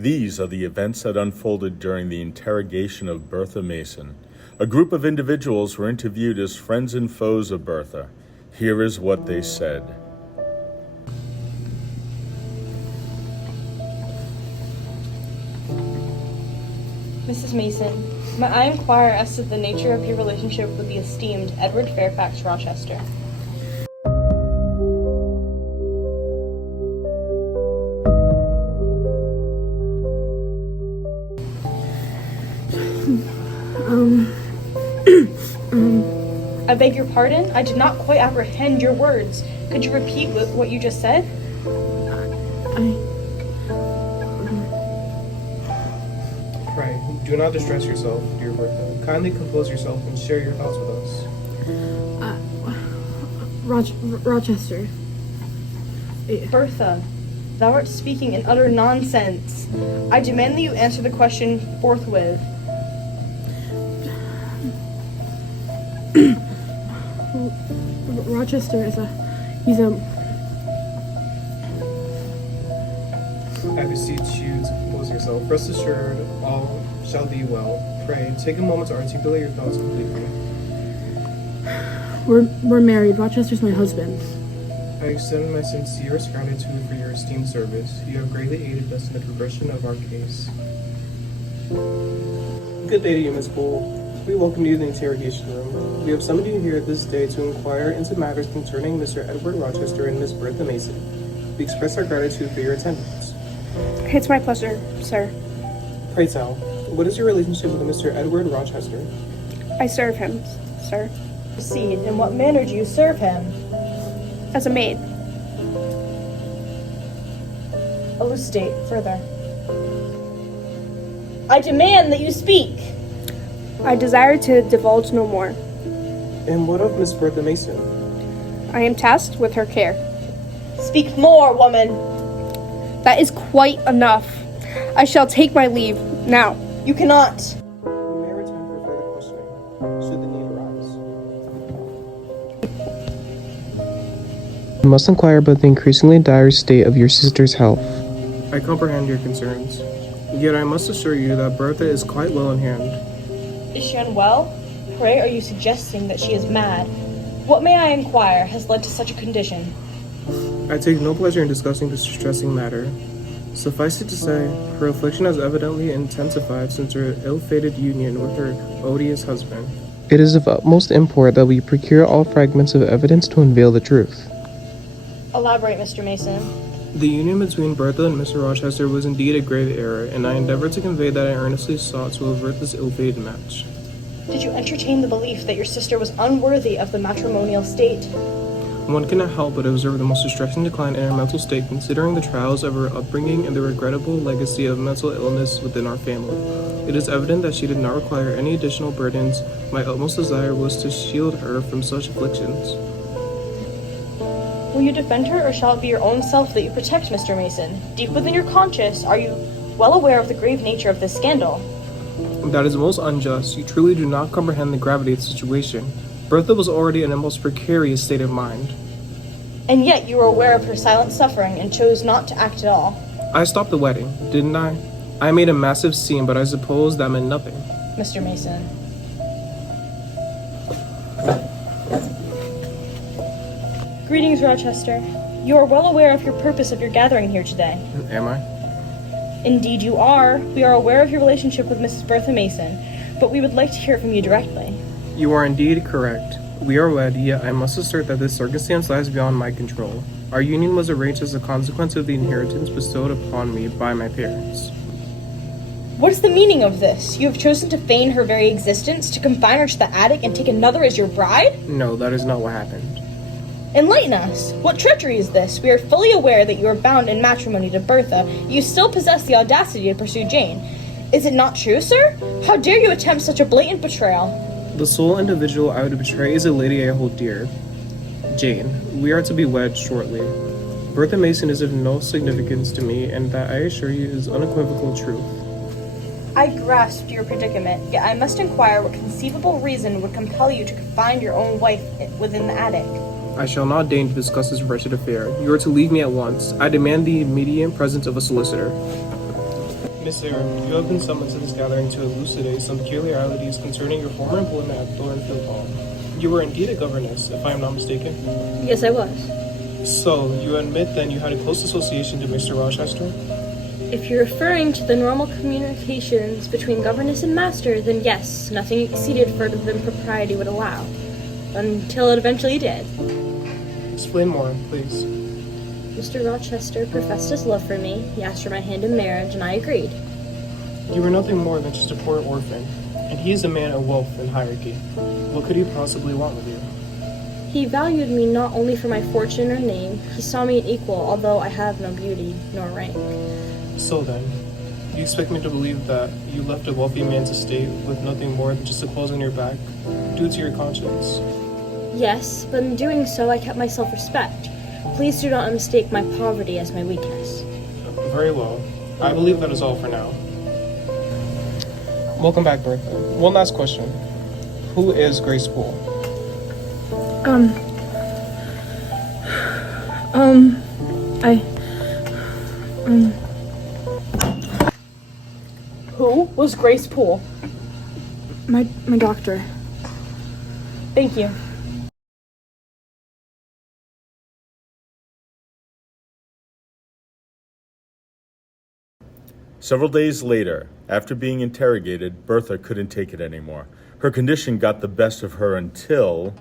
These are the events that unfolded during the interrogation of Bertha Mason. A group of individuals were interviewed as friends and foes of Bertha. Here is what they said. Mrs. Mason, may I inquire as to the nature of your relationship with the esteemed Edward Fairfax Rochester? I beg your pardon? I did not quite apprehend your words. Could you repeat what you just said? Pray, do not distress yourself, dear Bertha. Kindly compose yourself and share your thoughts with us. Rochester. Bertha, thou art speaking in utter nonsense. I demand that you answer the question forthwith. Rochester is I beseech you to compose yourself. Rest assured, all shall be well. Pray, take a moment to articulate your thoughts completely. We're married. Rochester's my husband. I extend my sincerest gratitude for your esteemed service. You have greatly aided us in the progression of our case. Good day to you, Miss Bull. We welcome you to the interrogation room. We have summoned you here this day to inquire into matters concerning Mr. Edward Rochester and Miss Bertha Mason. We express our gratitude for your attendance. It's my pleasure, sir. Pray tell, what is your relationship with Mr. Edward Rochester? I serve him, sir. Proceed. In what manner do you serve him? As a maid. Elucidate further. I demand that you speak. I desire to divulge no more. And what of Miss Bertha Mason? I am tasked with her care. Speak more, woman. That is quite enough. I shall take my leave now. You cannot. You may return for further questioning, should the need arise. I must inquire about the increasingly dire state of your sister's health. I comprehend your concerns. Yet I must assure you that Bertha is quite well in hand. Is she unwell? Pray, are you suggesting that she is mad? What, may I inquire, has led to such a condition? I take no pleasure in discussing this distressing matter. Suffice it to say, her affliction has evidently intensified since her ill-fated union with her odious husband. It is of utmost import that we procure all fragments of evidence to unveil the truth. Elaborate, Mr. Mason. The union between Bertha and Mr. Rochester was indeed a grave error, and I endeavored to convey that I earnestly sought to avert this ill-fated match. Did you entertain the belief that your sister was unworthy of the matrimonial state? One cannot help but observe the most distressing decline in her mental state, considering the trials of her upbringing and the regrettable legacy of mental illness within our family. It is evident that she did not require any additional burdens. My utmost desire was to shield her from such afflictions. Will you defend her, or shall it be your own self that you protect, Mr. Mason? Deep within your conscience, are you well aware of the grave nature of this scandal? That is most unjust. You truly do not comprehend the gravity of the situation. Bertha was already in a most precarious state of mind. And yet you were aware of her silent suffering and chose not to act at all. I stopped the wedding, didn't I? I made a massive scene, but I suppose that meant nothing. Mr. Mason. Greetings, Rochester. You are well aware of your purpose of your gathering here today. Am I? Indeed you are. We are aware of your relationship with Mrs. Bertha Mason, but we would like to hear from you directly. You are indeed correct. We are wed, yet I must assert that this circumstance lies beyond my control. Our union was arranged as a consequence of the inheritance bestowed upon me by my parents. What is the meaning of this? You have chosen to feign her very existence, to confine her to the attic and take another as your bride? No, that is not what happened. Enlighten us. What treachery is this? We are fully aware that you are bound in matrimony to Bertha. You still possess the audacity to pursue Jane. Is it not true, sir? How dare you attempt such a blatant betrayal? The sole individual I would betray is a lady I hold dear. Jane, we are to be wed shortly. Bertha Mason is of no significance to me, and that, I assure you, is unequivocal truth. I grasped your predicament, yet I must inquire what conceivable reason would compel you to confine your own wife within the attic. I shall not deign to discuss this wretched affair. You are to leave me at once. I demand the immediate presence of a solicitor. Miss Eyre, you have been summoned to this gathering to elucidate some peculiarities concerning your former employment at Thornfield Hall. You were indeed a governess, if I am not mistaken. Yes, I was. So, you admit then you had a close association to Mr. Rochester? If you're referring to the normal communications between governess and master, then yes, nothing exceeded further than propriety would allow. Until it eventually did. Explain more, please. Mr. Rochester professed his love for me, he asked for my hand in marriage, and I agreed. You were nothing more than just a poor orphan, and he is a man of wealth and hierarchy. What could he possibly want with you? He valued me not only for my fortune or name, he saw me an equal, although I have no beauty nor rank. So then, you expect me to believe that you left a wealthy man's estate with nothing more than just the clothes on your back, due to your conscience? Yes, but in doing so I kept my self-respect. Please do not mistake my poverty as my weakness. Very well. I believe that is all for now. Welcome back, Bertha. One last question. Who is Grace Poole? Who was Grace Poole? My doctor. Thank you. Several days later, after being interrogated, Bertha couldn't take it anymore. Her condition got the best of her until